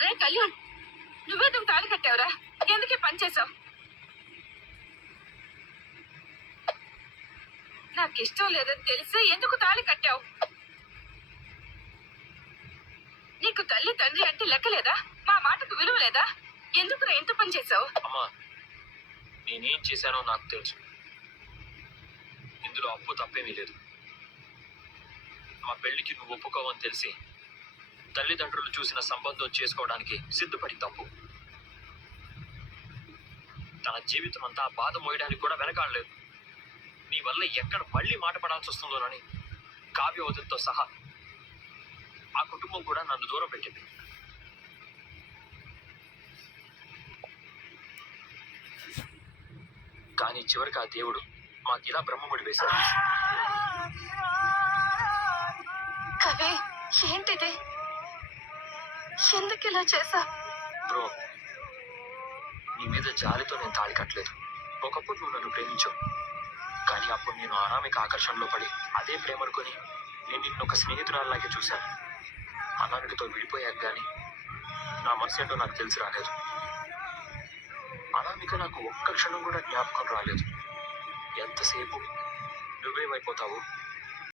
రే కళ్యాణ్, నువ్వెందుకు తాళి కట్టావురా? ఎందుకే పని చేసావు? నాకు ఇష్టం లేదని తెలిసి ఎందుకు తాళి కట్టావు? నీకు తల్లి తండ్రి అంటే లెక్కలేదా? మా మాటకు విలువ లేదా? ఎందుకురా ఎంత పని చేసావు? అమ్మా, నేనేం చేశానో నాకు తెలుసు. ఇందులో అప్పు తప్పేమీ లేదు. మా పెళ్లికి నువ్వు ఒప్పుకోవని తెలిసి తల్లిదండ్రులు చూసిన సంబంధం చేసుకోవడానికి సిద్ధపడి తప్పు. తన జీవితం అంతా బాధ మోయడానికి కూడా వెనకాడలేదు. నీ వల్ల ఎక్కడ మళ్ళీ మాట పడాల్సి వస్తుందోనని కావ్యవతితో సహా ఆ కుటుంబం కూడా నన్ను దూరం పెట్టింది. కానీ చివరికి ఆ దేవుడు మాకు ఇలా బ్రహ్మముడి వేశాడు. కవి, ఏంటిది? ఎందుకు ఇలా చేసా? బ్రో, నీ మీద జాలితో నేను తాళి కట్టలేదు. ఒకప్పుడు నువ్వు నన్ను ప్రేమించావు, కానీ అప్పుడు నేను అనామిక ఆకర్షణలో పడి అదే ప్రేమనుకొని నేను నిన్ను ఒక స్నేహితురాల్లాగే చూశాను. అనామికతో విడిపోయాక కానీ నా మనసు ఏంటో నాకు తెలిసి రాలేదు. అనామిక నాకు ఒక్క క్షణం కూడా జ్ఞాపకం రాలేదు. ఎంతసేపు నువ్వేమైపోతావు,